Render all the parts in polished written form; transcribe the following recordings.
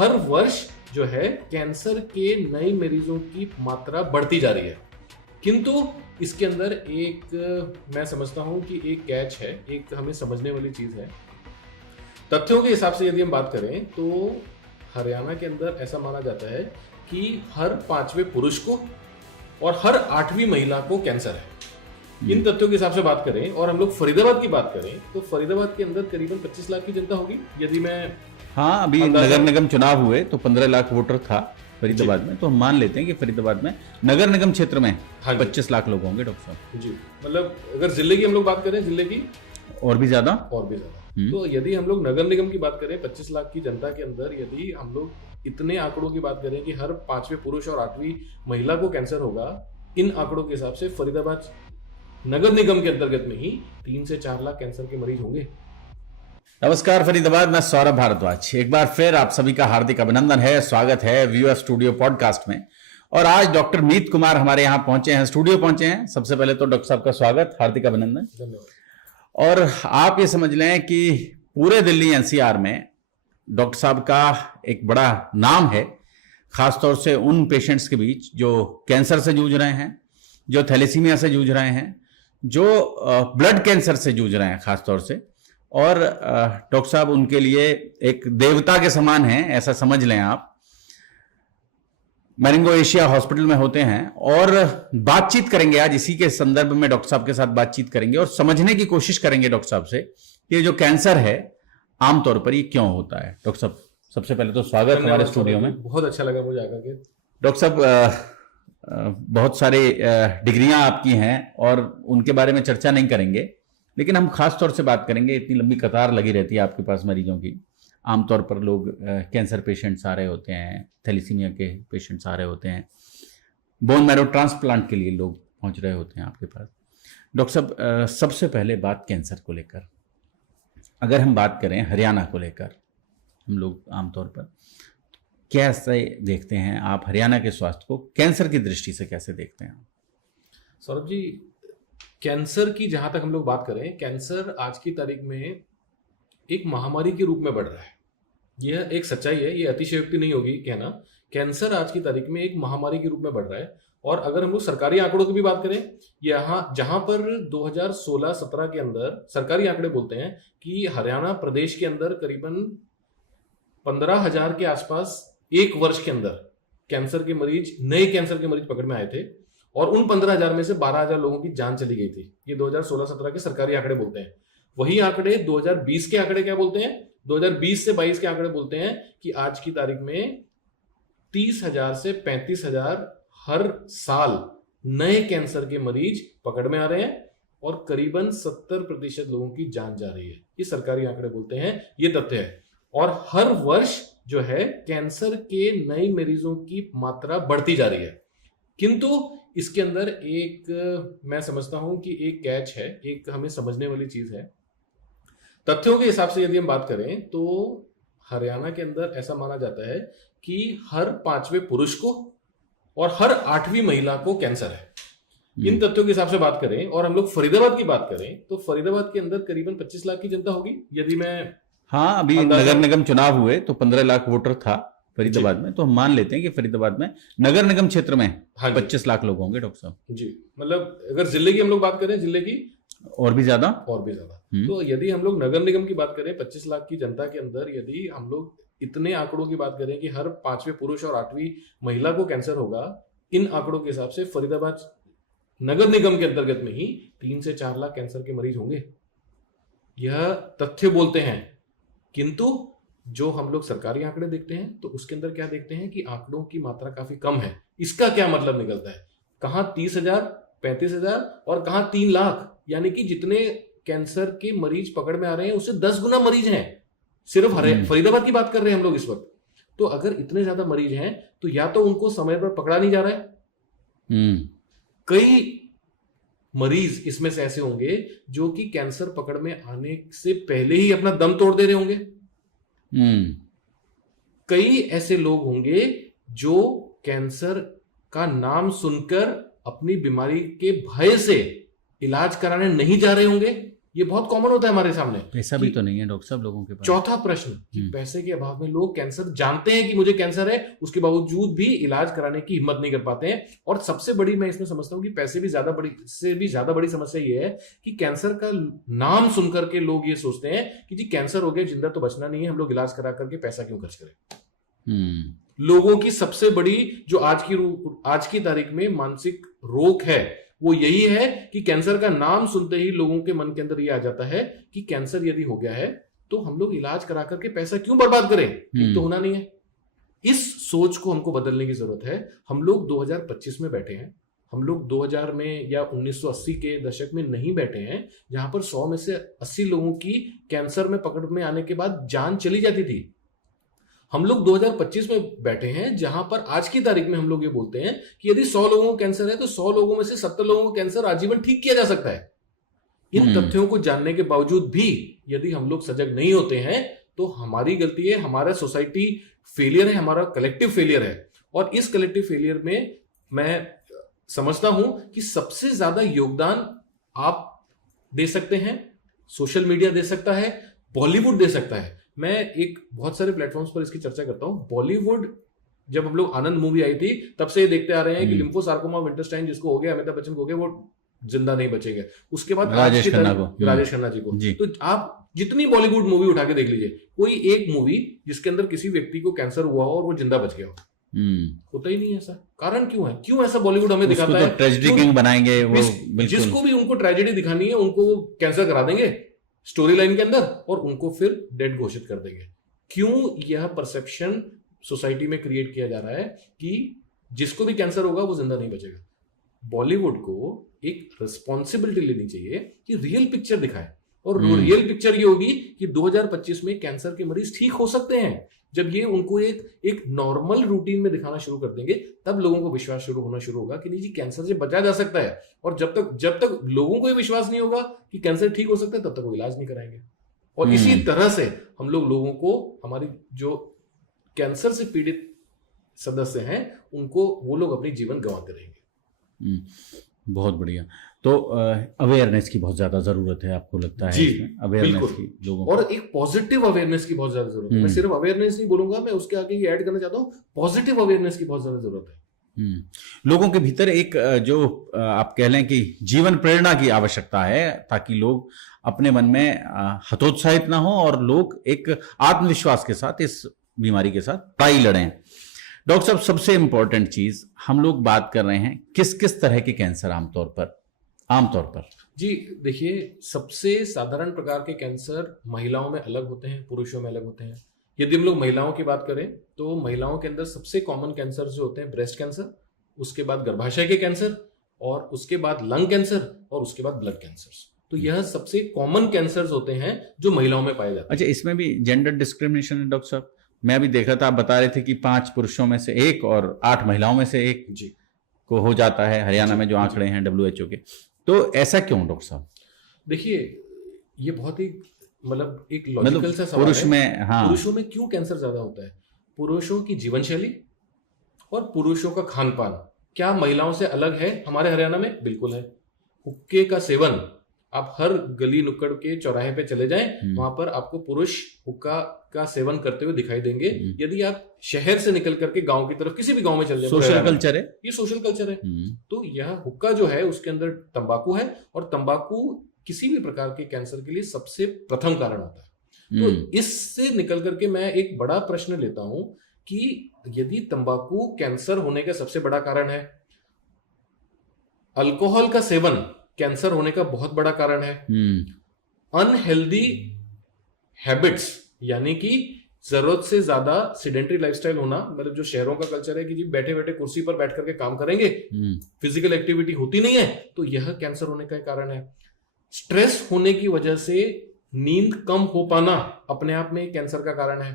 हर वर्ष जो है कैंसर के नए मरीजों की मात्रा बढ़ती जा रही है, किंतु इसके अंदर एक मैं समझता हूं कि एक कैच है, एक हमें समझने वाली चीज है। तथ्यों के हिसाब से यदि हम बात करें तो हरियाणा के अंदर ऐसा माना जाता है कि हर 5वें पुरुष को और हर 8वीं महिला को कैंसर है। इन तथ्यों के हिसाब से बात करें और हम लोग फरीदाबाद की बात करें तो फरीदाबाद के अंदर करीबन 25 लाख की जनता होगी। यदि मैं अभी नगर निगम चुनाव हुए तो 15 लाख वोटर था फरीदाबाद में, तो हम मान लेते हैं कि फरीदाबाद में नगर निगम क्षेत्र में 25 लाख लोग होंगे डॉक्टर साहब जी। मतलब अगर जिले की हम लोग बात करें, जिले की और भी ज्यादा तो यदि हम लोग नगर निगम की बात करें 25 लाख की जनता के अंदर यदि हम लोग इतने आंकड़ों की बात करें कि हर 5वें पुरुष और 8वीं महिला को कैंसर होगा, इन आंकड़ों के हिसाब से फरीदाबाद नगर निगम के अंतर्गत में ही 3 से 4 लाख कैंसर के मरीज होंगे। नमस्कार फरीदाबाद, मैं सौरभ भारद्वाज। एक बार फिर आप सभी का हार्दिक अभिनंदन है, स्वागत है व्यूअर स्टूडियो पॉडकास्ट में। और आज डॉक्टर मीत कुमार हमारे यहाँ पहुंचे हैं, स्टूडियो पहुंचे हैं। सबसे पहले तो डॉक्टर साहब का स्वागत, हार्दिक अभिनंदन। धन्यवाद। और आप ये समझ लें कि पूरे दिल्ली एनसीआर में डॉक्टर साहब का एक बड़ा नाम है, खासतौर से उन पेशेंट्स के बीच जो कैंसर से जूझ रहे हैं, जो थैलेसीमिया से जूझ रहे हैं, जो ब्लड कैंसर से जूझ रहे हैं खासतौर से। और डॉक्टर साहब उनके लिए एक देवता के समान हैं, ऐसा समझ लें आप। मैरिंगो एशिया हॉस्पिटल में होते हैं और बातचीत करेंगे आज इसी के संदर्भ में। डॉक्टर साहब के साथ बातचीत करेंगे और समझने की कोशिश करेंगे डॉक्टर साहब से कि जो कैंसर है आमतौर पर ये क्यों होता है। डॉक्टर साहब सबसे पहले तो स्वागत हमारे स्टूडियो में। बहुत अच्छा लगा मुझे आकर के। डॉक्टर साहब बहुत सारे डिग्रियां आपकी हैं और उनके बारे में चर्चा नहीं करेंगे, लेकिन हम खास तौर से बात करेंगे, इतनी लंबी कतार लगी रहती है आपके पास मरीजों की। आमतौर पर लोग कैंसर पेशेंट्स आ रहे होते हैं, थैलेसीमिया के पेशेंट्स आ रहे होते हैं, बोन मैरो ट्रांसप्लांट के लिए लोग पहुंच रहे होते हैं आपके पास। डॉक्टर साहब सबसे पहले बात कैंसर को लेकर, अगर हम बात करें हरियाणा को लेकर, हम लोग आमतौर पर कैसे देखते हैं आप हरियाणा के स्वास्थ्य को, कैंसर की दृष्टि से कैसे देखते हैं? सौरभ जी, कैंसर की जहां तक हम लोग बात करें, कैंसर आज की तारीख में एक महामारी के रूप में बढ़ रहा है। यह एक सच्चाई है, ये अतिशयोक्ति नहीं होगी कहना। कैंसर आज की तारीख में एक महामारी के रूप में बढ़ रहा है। और अगर हम लोग सरकारी आंकड़ों की भी बात करें, यहाँ जहां पर 2016-17 के अंदर सरकारी आंकड़े बोलते हैं कि हरियाणा प्रदेश के अंदर करीबन 15,000 के आसपास एक वर्ष के अंदर कैंसर के मरीज, नए कैंसर के मरीज पकड़ में आए थे और उन 15,000 में से 12,000 लोगों की जान चली गई थी। ये 2016-17 के सरकारी आंकड़े बोलते हैं। वही आंकड़े 2020 के आंकड़े क्या बोलते हैं? 2020 से 22 के आंकड़े बोलते हैं कि आज की तारीख में 30,000 से 35,000 हर साल नए कैंसर के मरीज पकड़ में आ रहे हैं और करीबन 70% लोगों की जान जा रही है। ये सरकारी आंकड़े बोलते हैं, ये तथ्य है। और हर वर्ष जो है कैंसर के नए मरीजों की मात्रा बढ़ती जा रही है, किंतु इसके अंदर एक मैं समझता हूं कि एक कैच है, एक हमें समझने वाली चीज है। तथ्यों के हिसाब से यदि हम बात करें तो हरियाणा के अंदर ऐसा माना जाता है कि हर 5वें पुरुष को और हर 8वीं महिला को कैंसर है। इन तथ्यों के हिसाब से बात करें और हम लोग फरीदाबाद की बात करें तो फरीदाबाद के अंदर करीबन 25 लाख की जनता होगी। यदि मैं अभी नगर निगम चुनाव हुए तो 15 लाख वोटर था फरीदाबाद में, तो हम मान लेते हैं कि फरीदाबाद में नगर निगम क्षेत्र में 25 लाख लोग होंगे डॉक्टर साहब जी। मतलब अगर जिले की हम लोग बात करें, जिले की और भी ज्यादा तो यदि हम लोग नगर निगम की बात करें 25 लाख की जनता के अंदर यदि हम लोग इतने आंकड़ों की बात करें कि हर 5वें पुरुष और 8वीं महिला को कैंसर होगा, इन आंकड़ों के हिसाब से फरीदाबाद नगर निगम के अंतर्गत में ही 3 से 4 लाख कैंसर के मरीज होंगे। यह तथ्य बोलते हैं, किंतु जो हम लोग सरकारी आंकड़े देखते हैं तो उसके अंदर क्या देखते हैं कि आंकड़ों की मात्रा काफी कम है। इसका क्या मतलब निकलता है? कहां 30,000, 35,000 और कहां 3 लाख, यानी कि जितने कैंसर के मरीज पकड़ में आ रहे हैं उससे 10 गुना मरीज हैं। सिर्फ फरीदाबाद की बात कर रहे हैं हम लोग इस वक्त। तो अगर इतने ज्यादा मरीज हैं तो या तो उनको समय पर पकड़ा नहीं जा रहा है, कई मरीज इसमें से ऐसे होंगे जो कि कैंसर पकड़ में आने से पहले ही अपना दम तोड़ दे रहे होंगे। कई ऐसे लोग होंगे जो कैंसर का नाम सुनकर अपनी बीमारी के भय से इलाज कराने नहीं जा रहे होंगे ये बहुत कॉमन होता है हमारे सामने। पैसा भी कि तो नहीं है डॉक्टर साहब लोगों के पास। चौथा प्रश्न कि पैसे के अभाव में लोग कैंसर जानते हैं कि मुझे कैंसर है, उसके बावजूद भी इलाज कराने की हिम्मत नहीं कर पाते हैं। और सबसे बड़ी मैं इसमें समझता हूं कि पैसे भी ज्यादा बड़ी समस्या ये है कि कैंसर का नाम सुनकर के लोग ये सोचते हैं कि जी कैंसर हो गया, जिंदा तो बचना नहीं है, हम लोग इलाज करा करके पैसा क्यों खर्च करें। लोगों की सबसे बड़ी जो आज की तारीख में मानसिक रोग है वो यही है कि कैंसर का नाम सुनते ही लोगों के मन के अंदर ये आ जाता है कि कैंसर यदि हो गया है तो हम लोग इलाज करा करके पैसा क्यों बर्बाद करें, ठीक तो होना नहीं है। इस सोच को हमको बदलने की जरूरत है। हम लोग 2025 में बैठे हैं, हम लोग 2000 में या 1980 के दशक में नहीं बैठे हैं जहां पर 100 में से 80 लोगों की कैंसर में पकड़ में आने के बाद जान चली जाती थी। हम लोग 2025 में बैठे हैं जहां पर आज की तारीख में हम लोग ये बोलते हैं कि यदि 100 लोगों को कैंसर है तो 100 लोगों में से 70 लोगों को कैंसर आजीवन ठीक किया जा सकता है। इन तथ्यों को जानने के बावजूद भी यदि हम लोग सजग नहीं होते हैं तो हमारी गलती है, हमारा सोसाइटी फेलियर है, हमारा कलेक्टिव फेलियर है। और इस कलेक्टिव फेलियर में मैं समझता हूं कि सबसे ज्यादा योगदान आप दे सकते हैं, सोशल मीडिया दे सकता है, बॉलीवुड दे सकता है। मैं एक बहुत सारे प्लेटफॉर्म्स पर इसकी चर्चा करता हूं। बॉलीवुड, जब हम लोग आनंद मूवी आई थी तब से ये देखते आ रहे हैं कि लिम्फोसार्कोमा ऑफ इंटेस्टाइन जिसको हो गया, अमिताभ बच्चन को हो गया, वो जिंदा नहीं बचेगा। उसके बाद राजेश खन्ना जी को तो आप जितनी बॉलीवुड मूवी उठा के देख लीजिए, कोई एक मूवी जिसके अंदर किसी व्यक्ति को कैंसर हुआ हो और वो जिंदा बच गया हो, होता ही नहीं ऐसा। कारण क्यों है? क्यों ऐसा बॉलीवुड हमें दिखाता है? ट्रेजेडी किंग बनाएंगे वो, जिसको भी उनको ट्रेजेडी दिखानी है उनको वो कैंसर करा देंगे स्टोरी लाइन के अंदर और उनको फिर डेड घोषित कर देंगे। क्यों यह परसेप्शन सोसाइटी में क्रिएट किया जा रहा है कि जिसको भी कैंसर होगा वो जिंदा नहीं बचेगा? बॉलीवुड को एक रिस्पॉन्सिबिलिटी लेनी चाहिए कि रियल पिक्चर दिखाए। और रियल पिक्चर ये होगी कि 2025 में कैंसर के मरीज ठीक हो सकते हैं। जब ये उनको एक नॉर्मल रूटीन में दिखाना शुरू कर देंगे तब लोगों को विश्वास शुरू होना शुरू होगा कि नहीं जी कैंसर से बचा जा सकता है। और जब तक लोगों को ये विश्वास नहीं होगा कि कैंसर ठीक हो सकता है तब तक वो इलाज नहीं कराएंगे। और इसी तरह से हम लोग लोगों को, हमारी जो कैंसर से पीड़ित सदस्य हैं उनको, वो लोग अपनी जीवन गंवाते रहेंगे। बहुत बढ़िया। तो अवेयरनेस की बहुत ज्यादा जरूरत है, आपको लगता है? जी, अवेयरनेस की लोगों और एक पॉजिटिव अवेयरनेस की बहुत ज्यादा जरूरत है। मैं सिर्फ अवेयरनेस नहीं बोलूंगा, मैं उसके आगे ये ऐड करना चाहता हूँ, पॉजिटिव अवेयरनेस की बहुत ज्यादा जरूरत है। लोगों के भीतर एक जो आप कह लें कि जीवन प्रेरणा की आवश्यकता है, ताकि लोग अपने मन में हतोत्साहित ना हो और लोग एक आत्मविश्वास के साथ इस बीमारी के साथ लड़ाई लड़ें। डॉक्टर साहब, सबसे इंपॉर्टेंट चीज हम लोग बात कर रहे हैं किस किस तरह के कैंसर आमतौर पर? जी देखिए, सबसे साधारण प्रकार के कैंसर महिलाओं में अलग होते हैं, पुरुषों में अलग होते हैं। यदि हम लोग महिलाओं की बात करें तो महिलाओं के अंदर सबसे कॉमन कैंसर जो होते हैं ब्रेस्ट कैंसर, उसके बाद गर्भाशय के कैंसर, और उसके बाद लंग कैंसर, और उसके बाद ब्लड कैंसर। तो यह सबसे कॉमन कैंसर्स होते हैं जो महिलाओं में पाए जाते हैं। अच्छा, इसमें भी जेंडर डिस्क्रिमिनेशन है डॉक्टर साहब? मैं अभी देखा था, आप बता रहे थे कि 5 पुरुषों में से 1 और 8 महिलाओं में से 1 जी को हो जाता है हरियाणा में, जो आंकड़े हैं WHO के। तो ऐसा क्यों डॉक्टर साहब? देखिए, ये बहुत ही मतलब एक लॉजिकल सा सवाल पुरुष है। में, हाँ, पुरुषों में क्यों कैंसर ज्यादा होता है? पुरुषों की जीवन शैली और पुरुषों का खान पान क्या महिलाओं से अलग है? हमारे हरियाणा में बिल्कुल है। हुक्के का सेवन, आप हर गली नुक्कड़ के चौराहे पे चले जाएं, वहां पर आपको पुरुष हुक्का का सेवन करते हुए दिखाई देंगे। यदि आप शहर से निकल करके गांव की तरफ किसी भी गांव में चल जाए, सोशल कल्चर है, ये सोशल कल्चर है। तो यह हुक्का जो है उसके अंदर तंबाकू है, और तंबाकू किसी भी प्रकार के कैंसर के लिए सबसे प्रथम कारण होता है। तो इससे निकल करके मैं एक बड़ा प्रश्न लेता हूं कि यदि तंबाकू कैंसर होने का सबसे बड़ा कारण है, अल्कोहल का सेवन कैंसर होने का बहुत बड़ा कारण है, अनहेल्दी हैबिट्स यानी कि जरूरत से ज्यादा सिडेंटरी लाइफस्टाइल होना, मतलब जो शहरों का कल्चर है कि जी बैठे बैठे कुर्सी पर बैठ करके काम करेंगे, फिजिकल एक्टिविटी होती नहीं है, तो यह कैंसर होने का कारण है। स्ट्रेस होने की वजह से नींद कम हो पाना अपने आप में कैंसर का कारण है।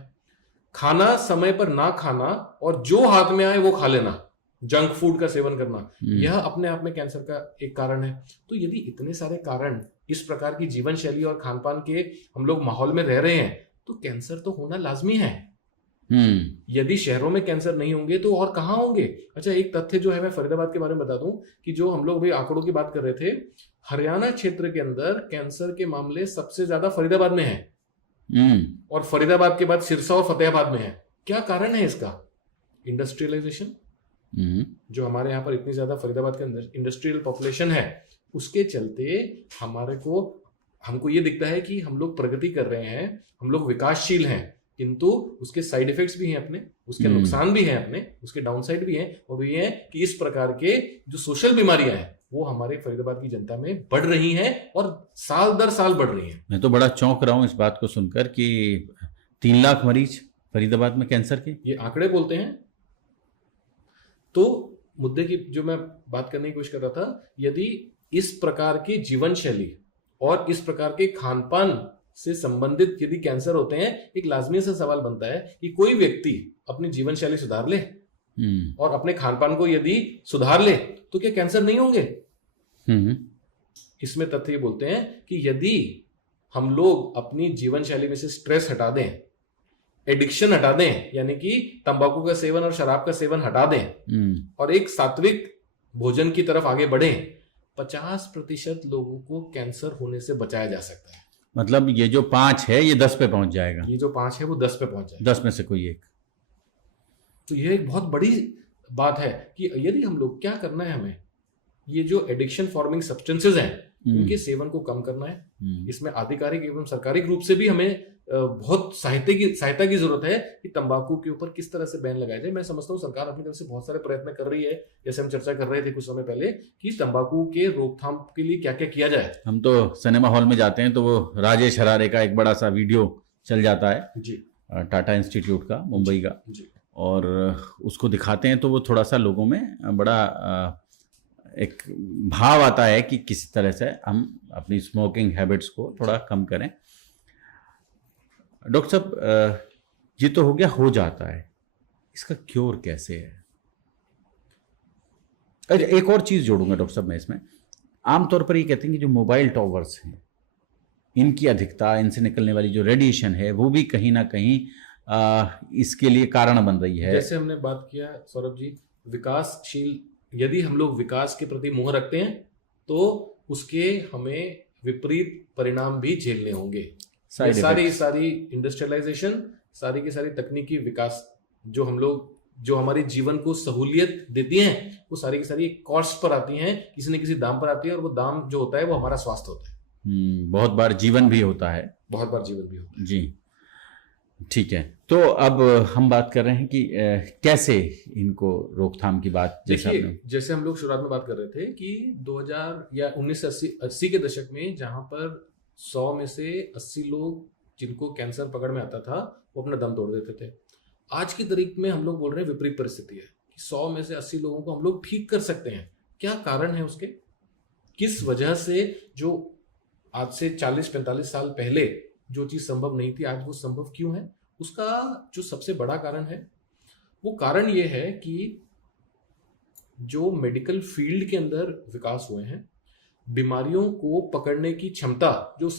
खाना समय पर ना खाना और जो हाथ में आए वो खा लेना, जंक फूड का सेवन करना, यह अपने आप में कैंसर का एक कारण है। तो यदि इतने सारे कारण, इस प्रकार की जीवन शैली और खान पान के हम लोग माहौल में रह रहे हैं, तो कैंसर तो होना लाजमी है। यदि शहरों में कैंसर नहीं होंगे तो और कहाँ होंगे। अच्छा, एक तथ्य जो है मैं फरीदाबाद के बारे में बता दूं कि जो हम लोग भी आंकड़ों की बात कर रहे थे, हरियाणा क्षेत्र के अंदर कैंसर के मामले सबसे ज्यादा फरीदाबाद में है और फरीदाबाद के बाद सिरसा और फतेहाबाद में है। क्या कारण है इसका? इंडस्ट्रियलाइजेशन। जो हमारे यहाँ पर इतनी ज्यादा फरीदाबाद के अंदर इंडस्ट्रियल पॉपुलेशन है, उसके चलते हमको ये दिखता है कि हम लोग प्रगति कर रहे हैं, हम लोग विकासशील हैं, किंतु उसके साइड इफेक्ट्स भी हैं अपने, उसके नुकसान भी हैं अपने, उसके डाउनसाइड भी हैं। और वो ये है कि इस प्रकार के जो सोशल बीमारियां हैं वो हमारे फरीदाबाद की जनता में बढ़ रही हैं और साल दर साल बढ़ रही हैं। मैं तो बड़ा चौंक रहा हूं इस बात को सुनकर कि 3 लाख मरीज फरीदाबाद में कैंसर के, ये आंकड़े बोलते हैं। तो मुद्दे की जो मैं बात करने की कोशिश कर रहा था, यदि इस प्रकार की जीवन शैली और इस प्रकार के खान पान से संबंधित यदि कैंसर होते हैं, एक लाजमी सा सवाल बनता है कि कोई व्यक्ति अपनी जीवन शैली सुधार ले और अपने खान पान को यदि सुधार ले तो क्या कैंसर नहीं होंगे? इसमें तथ्य ये बोलते हैं कि यदि हम लोग अपनी जीवन शैली में से स्ट्रेस हटा दें, एडिक्शन हटा दें, यानी कि तंबाकू का सेवन और शराब का सेवन हटा दें और एक सात्विक भोजन की तरफ आगे बढ़ें, 50% लोगों को कैंसर होने से बचाया जा सकता है। मतलब ये जो 5 है ये 10 पे पहुंच जाएगा। ये जो 5 है वो 10 पे पहुंच जाएगा, 10 में से कोई एक। तो ये एक बहुत बड़ी बात है कि यदि हम लोग, क्या करना है हमें, ये जो एडिक्शन फॉर्मिंग सब्सटेंसेस हैं उनके सेवन को कम करना है। इसमें आधिकारिक एवं सरकारी रूप से भी हमें बहुत सहायता की जरूरत है कि तंबाकू के ऊपर किस तरह से बैन लगाया जाए। मैं समझता हूँ सरकार अपनी तरफ से बहुत सारे प्रयत्न कर रही है, जैसे हम चर्चा कर रहे थे कुछ समय पहले कि तंबाकू के रोकथाम के लिए क्या क्या किया जाए। हम तो सिनेमा हॉल में जाते हैं तो वो राजेश हरारे का एक बड़ा सा वीडियो चल जाता है जी, टाटा इंस्टीट्यूट का, मुंबई का जी, और उसको दिखाते हैं तो वो थोड़ा सा लोगों में बड़ा एक भाव आता है कि किसी तरह से हम अपनी स्मोकिंग हैबिट्स को थोड़ा कम करें। डॉक्टर साहब, ये तो हो गया, हो जाता है, इसका क्योर कैसे है? अरे एक और चीज जोड़ूंगा डॉक्टर साहब मैं इसमें। आमतौर पर ये कहते हैं कि जो मोबाइल टॉवर्स हैं इनकी अधिकता, इनसे निकलने वाली जो रेडिएशन है वो भी कहीं ना कहीं इसके लिए कारण बन रही है। जैसे हमने बात किया सौरभ जी, विकासशील, यदि हम लोग विकास के प्रति मोह रखते हैं तो उसके हमें विपरीत परिणाम भी झेलने होंगे। सारी इंडस्ट्रियलाइजेशन, सारी की सारी तकनीकी विकास जो हमारे जीवन को सहूलियत देती हैं, वो सारी की सारी कॉस्ट पर आती हैं, किसी न किसी दाम पर आती है, और वो दाम जो होता है वो हमारा स्वास्थ्य होता है। बहुत बार जीवन भी होता है। बहुत बार जीवन भी होता है जी, ठीक है। तो अब हम बात कर रहे हैं कि कैसे इनको रोकथाम की बात, जैसे हम लोग शुरुआत में बात कर रहे थे कि 2000 या 1980 के दशक में जहां पर 100 में से 80 लोग जिनको कैंसर पकड़ में आता था वो अपना दम तोड़ देते थे। आज की तारीख में हम लोग बोल रहे हैं विपरीत परिस्थिति है कि 100 में से 80 लोगों को हम लोग ठीक कर सकते हैं। क्या कारण है उसके? किस वजह से जो आज से 40-45 साल पहले जो चीज संभव नहीं थी आज वो संभव क्यों है? उसका जो सबसे बड़ा कारण है वो कारण ये है कि जो मेडिकल फील्ड के अंदर विकास हुए हैं, बीमारियों को पकड़ने की क्षमता, जो उस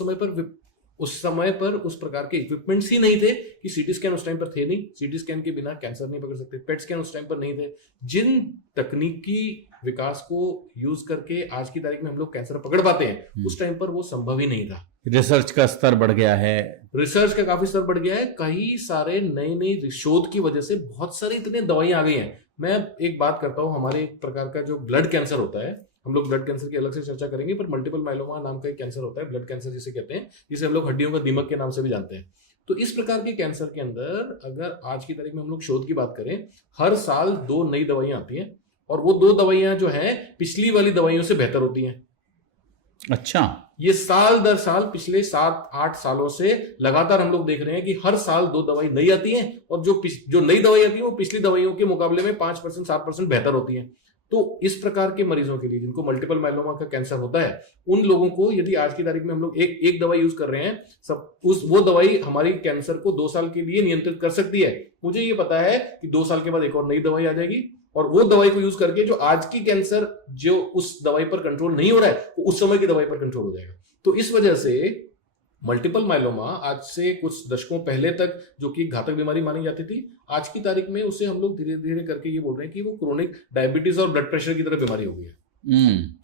समय पर उस प्रकार के इक्विपमेंट्स ही नहीं थे कि सीटी स्कैन उस टाइम पर थे नहीं, सीटी स्कैन के बिना कैंसर नहीं पकड़ सकते, पेट स्कैन उस टाइम पर नहीं थे। जिन तकनीकी विकास को यूज करके आज की तारीख में हम लोग कैंसर पकड़ पाते हैं, उस टाइम पर वो संभव ही नहीं था। रिसर्च का स्तर बढ़ गया है, रिसर्च का काफी स्तर बढ़ गया है, कई सारे नए शोध की वजह से बहुत सारी इतनी दवाइयां आ गई हैं। मैं एक बात करता हूँ, हमारे एक प्रकार का जो ब्लड कैंसर होता है, हम लोग ब्लड कैंसर की अलग से चर्चा करेंगे, पर मल्टीपल माइलोमा नाम का एक कैंसर होता है, ब्लड कैंसर जिसे कहते हैं, जिसे हम लोग हड्डियों का दीमक के नाम से भी जानते हैं। तो इस प्रकार के कैंसर के अंदर अगर आज की तारीख में हम लोग शोध की बात करें, हर साल 2 नई दवाइयां आती हैं और वो 2 दवाइयां जो हैं पिछली वाली दवाइयों से बेहतर होती हैं। अच्छा, ये साल दर साल पिछले 7-8 सालों से लगातार हम लोग देख रहे हैं कि हर साल 2 दवाई नई आती हैं और जो नई दवाई आती है वो पिछली दवाइयों के मुकाबले में 5% 7% बेहतर होती हैं। तो इस प्रकार के मरीजों के लिए जिनको मल्टीपल माइलोमा का कैंसर होता है, उन लोगों को यदि आज की तारीख में हम लोग एक दवाई यूज कर रहे हैं, वो दवाई हमारी कैंसर को 2 साल के लिए नियंत्रित कर सकती है। मुझे ये पता है कि 2 साल के बाद एक और नई दवाई आ जाएगी और वो दवाई को यूज करके जो आज की कैंसर जो उस दवाई पर कंट्रोल नहीं हो रहा है, वो उस समय की दवाई पर कंट्रोल हो जाएगा। तो इस वजह से मल्टीपल माइलोमा आज से कुछ दशकों पहले तक जो कि घातक बीमारी मानी जाती थी, आज की तारीख में उसे हम लोग धीरे धीरे करके ये बोल रहे हैं कि वो क्रोनिक डायबिटीज और ब्लड प्रेशर की तरह बीमारी हो गई है।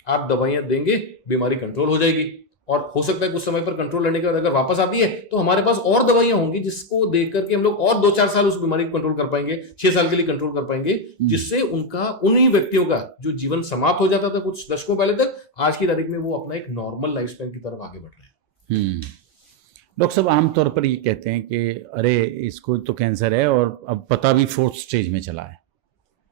आप दवाइयां देंगे, बीमारी कंट्रोल हो जाएगी, और हो सकता है कुछ समय पर कंट्रोल करने के बाद अगर वापस आती है तो हमारे पास और दवाइयां होंगी जिसको देख करके हम लोग और 2-4 साल उस बीमारी को कंट्रोल कर पाएंगे, 6 साल के लिए कंट्रोल कर पाएंगे, जिससे उनका उन्हीं व्यक्तियों का जो जीवन समाप्त हो जाता था कुछ दशकों पहले तक, आज की तारीख में वो अपना एक नॉर्मल लाइफ स्पैन की तरफ आगे बढ़ रहे हैं। डॉक्टर साहब आमतौर पर ये कहते हैं कि अरे इसको तो कैंसर है और अब पता भी 4th स्टेज में चला है,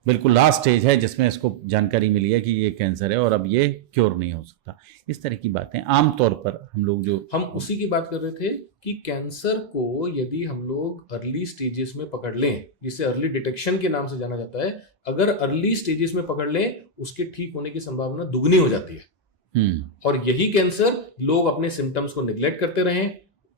बिल्कुल लास्ट स्टेज है जिसमें इसको जानकारी मिली है कि ये कैंसर है और अब ये क्योर नहीं हो सकता। इस तरह की बातें आमतौर पर हम लोग हम उसी की बात कर रहे थे कि कैंसर को यदि हम लोग अर्ली स्टेजेस में पकड़ लें, जिसे अर्ली डिटेक्शन के नाम से जाना जाता है, अगर अर्ली स्टेजेस में पकड़ लें उसके ठीक होने की संभावना दुगनी हो जाती है। और यही कैंसर लोग अपने सिम्टम्स को निग्लेक्ट करते रहे,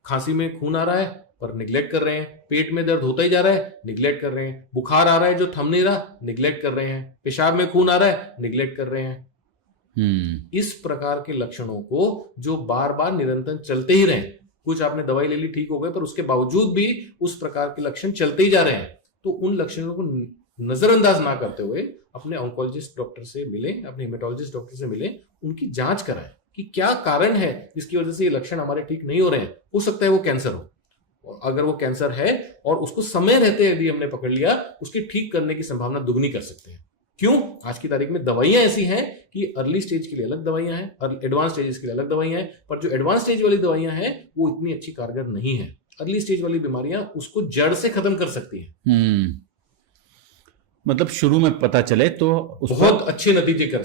खांसी में खून आ रहा है पर निग्लेक्ट कर रहे हैं, पेट में दर्द होता ही जा रहा है, निग्लेक्ट कर रहे हैं, बुखार आ रहा है जो थम नहीं रहा, निग्लेक्ट कर रहे हैं, पेशाब में खून आ रहा है, निग्लेक्ट कर रहे हैं। इस प्रकार के लक्षणों को जो बार बार निरंतर चलते ही रहे, कुछ आपने दवाई ले ली ठीक हो गए पर उसके बावजूद भी उस प्रकार के लक्षण चलते ही जा रहे हैं, तो उन लक्षणों को नजरअंदाज ना करते हुए अपने ऑन्कोलॉजिस्ट डॉक्टर से मिलें, अपने हेमेटोलॉजिस्ट डॉक्टर से मिलें, उनकी जांच कराएं कि क्या कारण है जिसकी वजह से ये लक्षण हमारे ठीक नहीं हो रहे हैं। हो सकता है वो कैंसर हो, और अगर वो कैंसर है और उसको समय रहते यदि हमने पकड़ लिया, उसके ठीक करने की संभावना दुगनी कर सकते हैं। क्यों? आज की तारीख में दवाइयां ऐसी हैं कि अर्ली स्टेज के लिए अलग दवाइयां हैं और एडवांस स्टेजेस के लिए अलग दवाइयां हैं, पर जो एडवांस स्टेज वाली दवाइयां हैं वो इतनी अच्छी कारगर नहीं है। अर्ली स्टेज वाली बीमारियां उसको जड़ से खत्म कर सकती हैं। मतलब शुरू में पता चले तो बहुत अच्छे नतीजे कर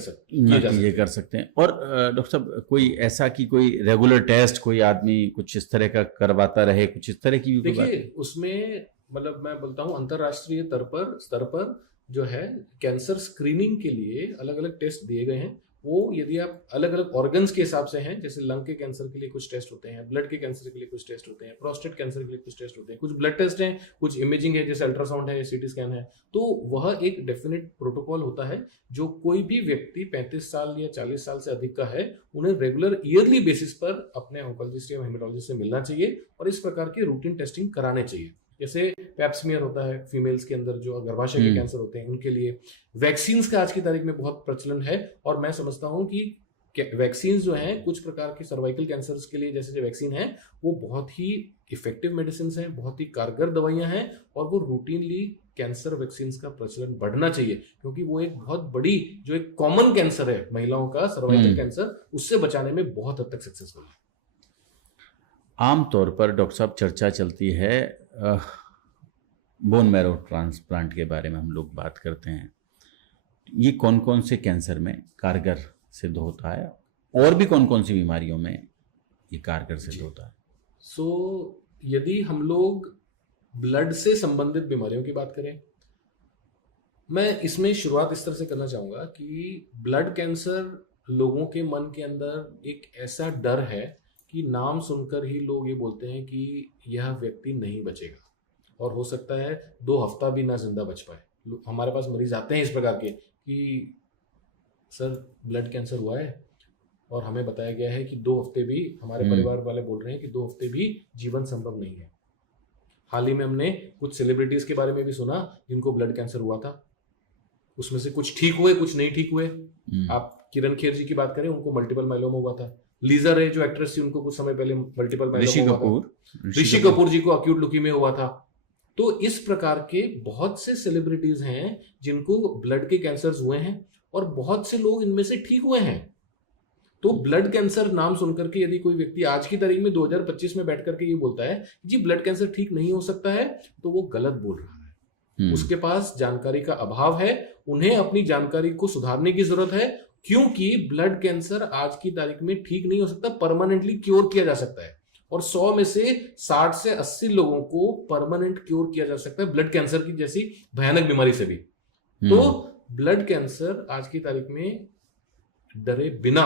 सकते हैं। और डॉक्टर साहब कोई ऐसा कि कोई रेगुलर टेस्ट कोई आदमी कुछ इस तरह का करवाता रहे, कुछ इस तरह की देखिए उसमें मतलब मैं बोलता हूं अंतरराष्ट्रीय स्तर पर जो है कैंसर स्क्रीनिंग के लिए अलग अलग टेस्ट दिए गए हैं। वो यदि आप अलग अलग ऑर्गन्स के हिसाब से हैं, जैसे लंग के कैंसर के लिए कुछ टेस्ट होते हैं, ब्लड के कैंसर के लिए कुछ टेस्ट होते हैं, प्रोस्टेट कैंसर के लिए कुछ टेस्ट होते हैं, कुछ ब्लड टेस्ट हैं, कुछ इमेजिंग है जैसे अल्ट्रासाउंड है, सीटी स्कैन है, तो वह एक डेफिनेट प्रोटोकॉल होता है जो कोई भी व्यक्ति 35 साल या 40 साल से अधिक का है उन्हें रेगुलर ईयरली बेसिस पर अपने ऑन्कोलॉजिस्ट या हेमेटोलॉजिस्ट से मिलना चाहिए और इस प्रकार की रूटीन टेस्टिंग कराने चाहिए। जैसे पैप्समियर होता है फीमेल्स के अंदर जो गर्भाशय के कैंसर होते हैं उनके लिए। वैक्सीन्स का आज की तारीख में बहुत प्रचलन है और मैं समझता हूं कि वैक्सीन जो हैं कुछ प्रकार के सर्वाइकल कैंसर्स के लिए जैसे जो वैक्सीन है वो बहुत ही इफेक्टिव मेडिसिन हैं, बहुत ही कारगर दवाइयां हैं और वो रूटीनली कैंसर वैक्सीन का प्रचलन बढ़ना चाहिए, क्योंकि वो एक बहुत बड़ी जो एक कॉमन कैंसर है महिलाओं का सर्वाइकल कैंसर, उससे बचाने में बहुत हद तक सक्सेसफुल है। आमतौर पर डॉक्टर साहब चर्चा चलती है बोन मैरो ट्रांसप्लांट के बारे में हम लोग बात करते हैं, ये कौन कौन से कैंसर में कारगर सिद्ध होता है और भी कौन कौन सी बीमारियों में ये कारगर सिद्ध होता है? यदि हम लोग ब्लड से संबंधित बीमारियों की बात करें, मैं इसमें शुरुआत इस तरह से करना चाहूंगा कि ब्लड कैंसर लोगों के मन के अंदर एक ऐसा डर है कि नाम सुनकर ही लोग ये बोलते हैं कि यह व्यक्ति नहीं बचेगा और हो सकता है 2 हफ्ता भी ना जिंदा बच पाए। हमारे पास मरीज आते हैं इस प्रकार के कि सर ब्लड कैंसर हुआ है और हमें बताया गया है कि 2 हफ्ते भी, हमारे परिवार वाले बोल रहे हैं कि 2 हफ्ते भी जीवन संभव नहीं है। हाल ही में हमने कुछ सेलिब्रिटीज के बारे में भी सुना जिनको ब्लड कैंसर हुआ था, उसमें से कुछ ठीक हुए, कुछ नहीं ठीक हुए। आप किरण खेर जी की बात करें, उनको मल्टीपल माइलोमा हुआ था। लीजा रे जो एक्ट्रेस थी उनको कुछ समय पहले मल्टीपल माइलोमा हुआ था। ऋषि कपूर जी को अक्यूट ल्यूकीमिया हुआ था। तो इस प्रकार के बहुत से सेलिब्रिटीज हैं जिनको ब्लड के कैंसर्स हुए हैं और बहुत से लोग इनमें से ठीक हुए हैं। तो ब्लड कैंसर नाम सुनकर के यदि कोई व्यक्ति आज की तारीख में 2025 में बैठ करके ये बोलता है जी ब्लड कैंसर ठीक नहीं हो सकता है, तो वो गलत बोल रहा है। उसके पास जानकारी का अभाव है, उन्हें अपनी जानकारी को सुधारने की जरूरत है, क्योंकि ब्लड कैंसर आज की तारीख में ठीक नहीं हो सकता, परमानेंटली क्योर किया जा सकता है और 100 में से 60 से 80 लोगों को परमानेंट क्योर किया जा सकता है ब्लड कैंसर की जैसी भयानक बीमारी से भी। तो ब्लड कैंसर आज की तारीख में डरे बिना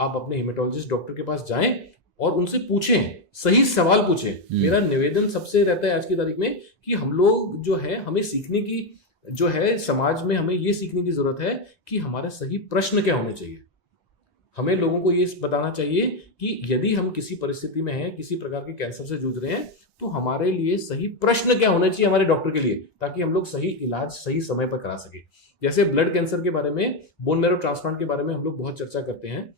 आप अपने हेमेटोलॉजिस्ट डॉक्टर के पास जाएं और उनसे पूछें, सही सवाल पूछें। मेरा निवेदन सबसे रहता है आज की तारीख में कि हम लोग जो है हमें सीखने की जो है समाज में हमें ये सीखने की जरूरत है कि हमारे सही प्रश्न क्या होने चाहिए। हमें लोगों को ये बताना चाहिए कि यदि हम किसी परिस्थिति में हैं, किसी प्रकार के कैंसर से जूझ रहे हैं, तो हमारे लिए सही प्रश्न क्या होना चाहिए हमारे डॉक्टर के लिए, ताकि हम लोग सही इलाज सही समय पर करा सके। जैसे ब्लड कैंसर के बारे में, बोन मैरो ट्रांसप्लांट के बारे में हम लोग बहुत चर्चा करते हैं।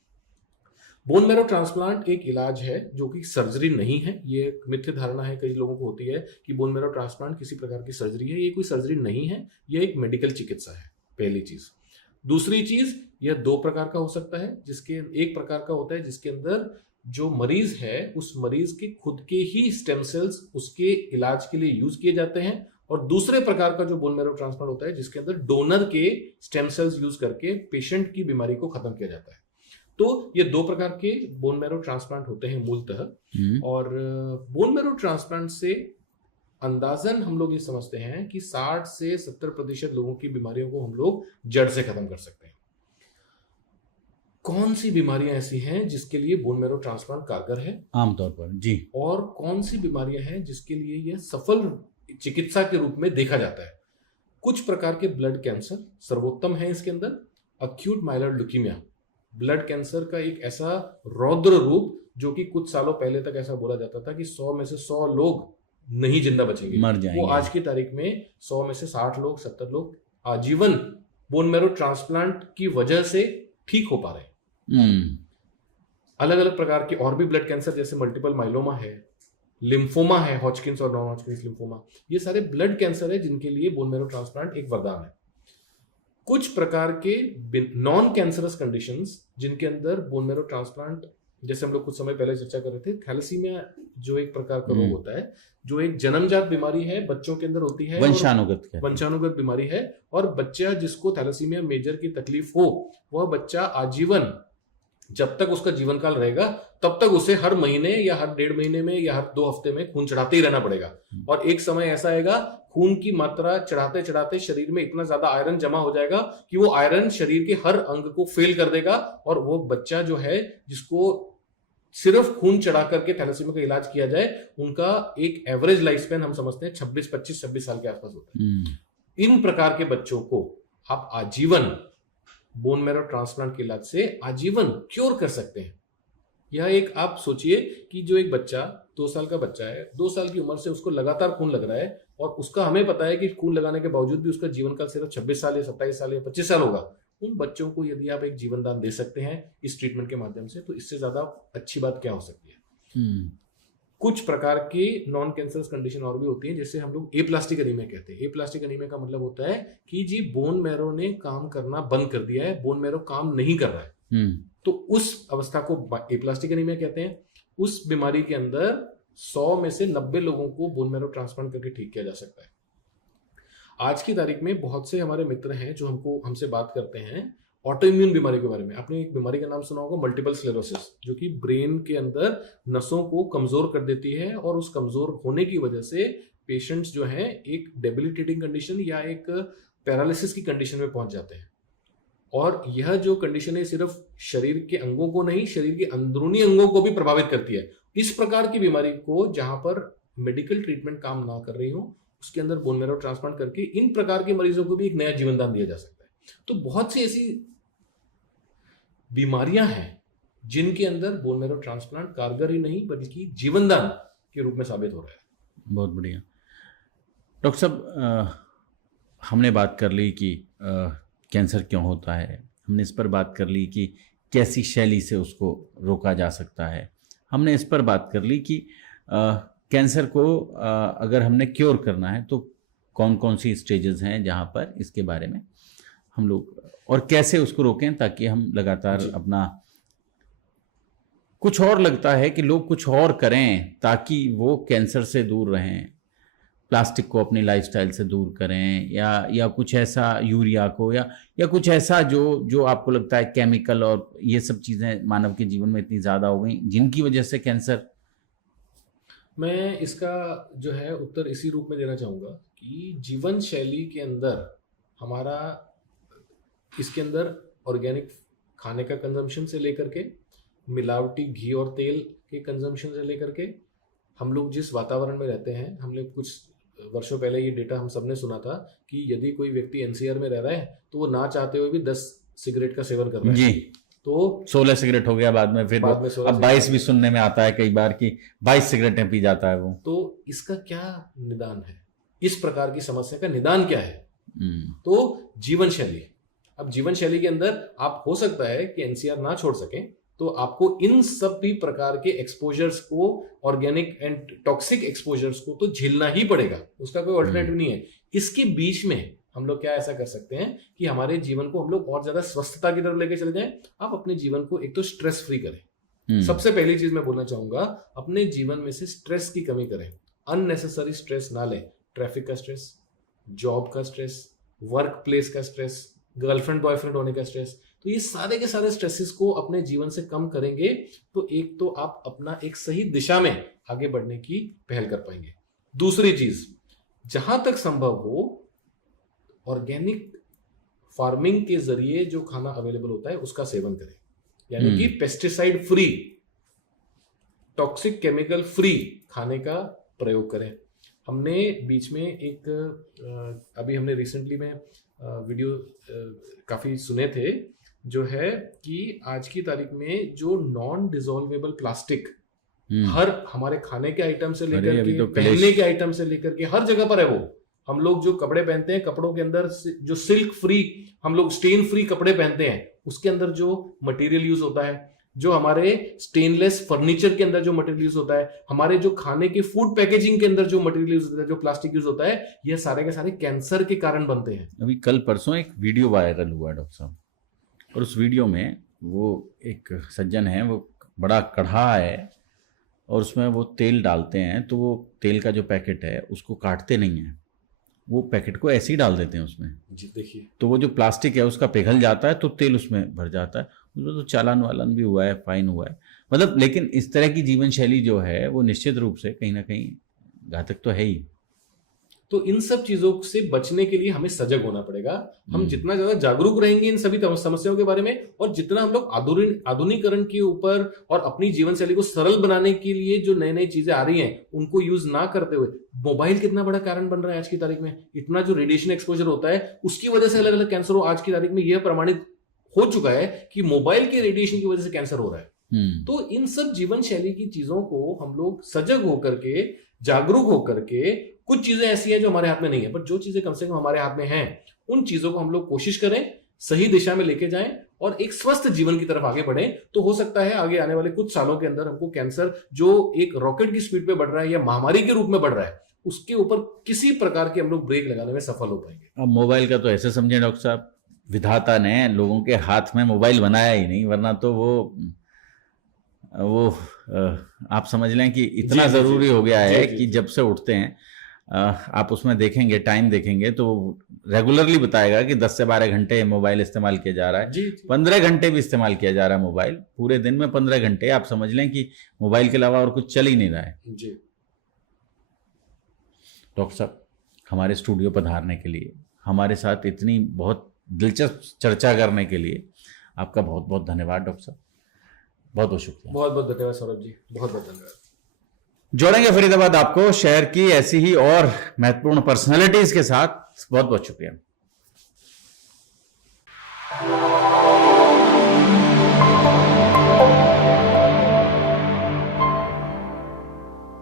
बोन मैरो ट्रांसप्लांट एक इलाज है जो कि सर्जरी नहीं है। ये एक मिथ्य धारणा है कई लोगों को होती है कि बोन मैरो ट्रांसप्लांट किसी प्रकार की सर्जरी है। ये कोई सर्जरी नहीं है, ये एक मेडिकल चिकित्सा है, पहली चीज। दूसरी चीज, यह दो प्रकार का हो सकता है, जिसके एक प्रकार का होता है जिसके अंदर जो मरीज है उस मरीज के खुद के ही स्टेम सेल्स उसके इलाज के लिए यूज किए जाते हैं, और दूसरे प्रकार का जो बोन मैरो ट्रांसप्लांट होता है जिसके अंदर डोनर के स्टेम सेल्स यूज करके पेशेंट की बीमारी को खत्म किया जाता है। तो ये दो प्रकार के बोन मैरो ट्रांसप्लांट होते हैं मूलतः। और बोन मैरो ट्रांसप्लांट से अंदाजन हम लोग ये समझते हैं कि 60 से 70% लोगों की बीमारियों को हम लोग जड़ से खत्म कर सकते हैं। कौन सी बीमारियां ऐसी हैं जिसके लिए बोन मैरो ट्रांसप्लांट कारगर है आमतौर पर जी, और कौन सी बीमारियां हैं जिसके लिए यह सफल चिकित्सा के रूप में देखा जाता है? कुछ प्रकार के ब्लड कैंसर सर्वोत्तम है इसके अंदर। Acute myeloid leukaemia blood cancer का एक ऐसा रौद्र रूप जो कि कुछ सालों पहले तक ऐसा बोला जाता था कि 100 में से 100 लोग नहीं जिंदा बचेंगे, मर जाएंगे। वो आज की तारीख में 100 में से 60 लोग 70 लोग आजीवन बोन मैरो ट्रांसप्लांट की वजह से ठीक हो पा रहे हैं। अलग अलग प्रकार के और भी ब्लड कैंसर जैसे मल्टीपल माइलोमा है, लिम्फोमा है, हॉजकिंस और नॉन हॉजकिंस लिम्फोमा, ये सारे ब्लड कैंसर है जिनके लिए बोन मैरो ट्रांसप्लांट एक वरदान है। कुछ प्रकार के नॉन कैंसरस कंडीशंस जिनके अंदर बोन मैरो ट्रांसप्लांट, जैसे हम लोग कुछ समय पहले चर्चा कर रहे थे, थैलेसीमिया जो एक प्रकार का रोग होता है, जो एक जन्मजात बीमारी है, बच्चों के अंदर होती है, वंशानुगत बीमारी है, और बच्चा जिसको थैलेसीमिया मेजर की तकलीफ हो वह बच्चा आजीवन, जब तक उसका जीवन काल रहेगा तब तक उसे हर महीने या हर 1.5 महीने में या हर 2 हफ्ते में खून चढ़ाते ही रहना पड़ेगा। और एक समय ऐसा आएगा खून की मात्रा चढ़ाते चढ़ाते शरीर में इतना ज्यादा आयरन जमा हो जाएगा कि वो आयरन शरीर के हर अंग को फेल कर देगा, और वो बच्चा जो है जिसको सिर्फ खून चढ़ा करके थैलेसीमिया का इलाज किया जाए, उनका एक एवरेज लाइफ स्पैन हम समझते हैं 26 साल के आसपास होता है। इन प्रकार के बच्चों को आप आजीवन बोन मैरो ट्रांसप्लांट के इलाज से आजीवन क्योर कर सकते हैं। यह एक, आप सोचिए कि जो एक बच्चा 2 साल का बच्चा है, 2 साल की उम्र से उसको लगातार खून लग रहा है, और उसका हमें पता है कि खून लगाने के बावजूद भी उसका जीवन काल सिर्फ 26 साल या 27 साल या 25 साल होगा। उन बच्चों को यदि आप एक जीवन दान दे सकते हैं इस ट्रीटमेंट के माध्यम से, तो इससे ज्यादा अच्छी बात क्या हो सकती है। कुछ प्रकार की नॉन कैंसरस कंडीशन और भी होती है, जैसे हम लोग एप्लास्टिक एनीमिया कहते हैं। एप्लास्टिक एनीमिया का मतलब होता है कि जी बोन मैरो ने काम करना बंद कर दिया है, बोन मैरो काम नहीं कर रहा है, तो उस अवस्था को एप्लास्टिक एनीमिया कहते हैं। उस बीमारी के अंदर 100 में से 90 लोगों को बोन मैरो ट्रांसप्लांट करके ठीक किया जा सकता है। आज की तारीख में बहुत से हमारे मित्र हैं जो हमसे बात करते हैं ऑटो इम्यून बीमारी के बारे में। आपने एक बीमारी का नाम सुना होगा, मल्टीपल स्क्लेरोसिस, जो कि ब्रेन के अंदर नसों को कमजोर कर देती है, और उस कमजोर होने की वजह से पेशेंट्स जो हैं एक डेबिलिटेटिंग कंडीशन या एक पैरालिसिस की कंडीशन में पहुंच जाते हैं। और यह जो कंडीशन है सिर्फ शरीर के अंगों को नहीं, शरीर के अंदरूनी अंगों को भी प्रभावित करती है। इस प्रकार की बीमारी को जहां पर मेडिकल ट्रीटमेंट काम ना कर रही हो, उसके अंदर बोन मैरो ट्रांसप्लांट करके इन प्रकार के मरीजों को भी एक नया जीवन दान दिया जा सकता है। तो बहुत सी ऐसी बीमारियां हैं जिनके अंदर बोन मैरो ट्रांसप्लांट कारगर ही नहीं बल्कि जीवनदान के रूप में साबित हो रहा है। बहुत बढ़िया डॉक्टर साहब, हमने बात कर ली कि कैंसर क्यों होता है, हमने इस पर बात कर ली कि कैसी शैली से उसको रोका जा सकता है, हमने इस पर बात कर ली कि कैंसर को अगर हमने क्योर करना है तो कौन कौन सी स्टेजेस हैं जहाँ पर इसके बारे में हम लोग, और कैसे उसको रोकें ताकि हम लगातार अपना, कुछ और लगता है कि लोग कुछ और करें ताकि वो कैंसर से दूर रहें, प्लास्टिक को अपनी लाइफस्टाइल से दूर करें, या कुछ ऐसा, यूरिया को, या कुछ ऐसा जो आपको लगता है केमिकल और ये सब चीज़ें मानव के जीवन में इतनी ज़्यादा हो गई जिनकी वजह से कैंसर। मैं इसका जो है उत्तर इसी रूप में देना चाहूँगा कि जीवन शैली के अंदर हमारा, इसके अंदर ऑर्गेनिक खाने का कंजम्पशन से लेकर के मिलावटी घी और तेल के कंजम्पशन से लेकर के, हम लोग जिस वातावरण में रहते हैं, हमने कुछ वर्षों पहले ये डेटा हम सबने सुना था कि यदि कोई व्यक्ति एनसीआर में रह रहा है तो वो ना चाहते हुए भी 10 सिगरेट का सेवन कर रहा है। तो 16 सिगरेट हो गया बाद में, फिर बाद में 16 अब 22 भी सुनने में आता है कई बार कि 22 सिगरेटें पी जाता है वो। तो इसका क्या निदान है, इस प्रकार की समस्या का निदान क्या है? तो जीवन शैली। अब जीवन शैली के अंदर आप हो सकता है कि एनसीआर ना छोड़ सके, तो आपको इन सब भी प्रकार के एक्सपोजर्स को, ऑर्गेनिक एंड टॉक्सिक एक्सपोजर्स को तो झेलना ही पड़ेगा, उसका कोई ऑल्टरनेटिव नहीं है। इसके बीच में हम लोग क्या ऐसा कर सकते हैं कि हमारे जीवन को हम लोग और ज्यादा स्वस्थता की तरफ लेके चले जाएं। आप अपने जीवन को एक तो स्ट्रेस फ्री करें। सबसे पहली चीज मैं बोलना चाहूंगा, अपने जीवन में से स्ट्रेस की कमी करें। अननेसेसरी स्ट्रेस ना लें। ट्रैफिक का स्ट्रेस, जॉब का स्ट्रेस, वर्क प्लेस का स्ट्रेस, गर्लफ्रेंड बॉयफ्रेंड होने का स्ट्रेस, तो ये सारे के सारे स्ट्रेसेस को अपने जीवन से कम करेंगे तो एक तो आप अपना एक सही दिशा में आगे बढ़ने की पहल कर पाएंगे। दूसरी चीज, जहां तक संभव हो ऑर्गेनिक फार्मिंग के जरिए जो खाना अवेलेबल होता है उसका सेवन करें, यानी कि pesticide free, toxic chemical free खाने का प्रयोग करें। हमने बीच में एक अभी हमने रिसेंटली में वीडियो काफी सुने थे, जो है कि आज की तारीख में जो नॉन डिसॉल्वेबल प्लास्टिक हर हमारे खाने के आइटम से लेकर के तो पहनने के आइटम से लेकर के हर जगह पर है। वो हम लोग जो कपड़े पहनते हैं, कपड़ों के अंदर जो सिल्क फ्री, हम लोग स्टेन फ्री कपड़े पहनते हैं, उसके अंदर जो मटेरियल यूज होता है, जो हमारे स्टेनलेस फर्नीचर के अंदर जो मटेरियल यूज होता है, हमारे जो खाने के फूड पैकेजिंग के अंदर जो मटेरियल यूज होता है, जो प्लास्टिक यूज होता है, ये सारे के सारे कैंसर के कारण बनते हैं। अभी कल परसों एक वीडियो वायरल हुआ डॉक्टर साहब, और उस वीडियो में वो एक सज्जन है, वो बड़ा कढ़ा है और उसमें वो तेल डालते हैं, तो वो तेल का जो पैकेट है उसको काटते नहीं हैं, वो पैकेट को ऐसे ही डाल देते हैं उसमें जी। देखिए, तो वो जो प्लास्टिक है उसका पिघल जाता है, तो तेल उसमें भर जाता है। उसमें तो चालान वालान भी हुआ है, फाइन हुआ है, मतलब। लेकिन इस तरह की जीवन शैली जो है वो निश्चित रूप से कहीं ना कहीं घातक तो है ही। तो इन सब चीजों से बचने के लिए हमें सजग होना पड़ेगा। हम जितना ज्यादा जागरूक रहेंगे इन सभी समस्याओं के बारे में, और जितना हम लोग आधुनिकीकरण के ऊपर और अपनी जीवन शैली को सरल बनाने के लिए जो नई नई चीजें आ रही हैं उनको यूज ना करते हुए, मोबाइल कितना बड़ा कारण बन रहा है आज की तारीख में। इतना जो रेडिएशन एक्सपोजर होता है उसकी वजह से अलग अलग कैंसर हो, आज की तारीख में यह प्रमाणित हो चुका है कि मोबाइल के रेडिएशन की वजह से कैंसर हो रहा है। तो इन सब जीवन शैली की चीजों को हम लोग सजग होकर के, जागरूक होकर के, कुछ चीजें ऐसी हैं जो हमारे हाथ में नहीं है, पर जो चीजें कम से कम हमारे हाथ में हैं उन चीजों को हम लोग कोशिश करें, सही दिशा में लेके जाएं और एक स्वस्थ जीवन की तरफ आगे बढ़ें। तो हो सकता है आगे आने वाले कुछ सालों के अंदर हमको कैंसर जो एक रॉकेट की स्पीड पे बढ़ रहा है या महामारी के रूप में बढ़ रहा है, उसके ऊपर किसी प्रकार के हम लोग ब्रेक लगाने में सफल हो पाएंगे। अब मोबाइल का तो ऐसे समझे डॉक्टर साहब, विधाता ने लोगों के हाथ में मोबाइल बनाया ही नहीं, वरना तो वो आप समझ लें कि इतना ज़रूरी हो गया है कि जब से उठते हैं आप उसमें देखेंगे, टाइम देखेंगे तो रेगुलरली बताएगा कि 10 से 12 घंटे मोबाइल इस्तेमाल किया जा रहा है। 15 घंटे भी इस्तेमाल किया जा रहा है मोबाइल, पूरे दिन में 15 घंटे आप समझ लें कि मोबाइल के अलावा और कुछ चल ही नहीं रहा है जी। डॉक्टर साहब, हमारे स्टूडियो पधारने के लिए, हमारे साथ इतनी बहुत दिलचस्प चर्चा करने के लिए आपका बहुत बहुत धन्यवाद डॉक्टर साहब, बहुत बहुत शुक्रिया। बहुत बहुत धन्यवाद सौरभ जी, बहुत बहुत धन्यवाद। जोड़ेंगे फरीदाबाद आपको शहर की ऐसी ही और महत्वपूर्ण पर्सनालिटीज के साथ। बहुत बहुत शुक्रिया।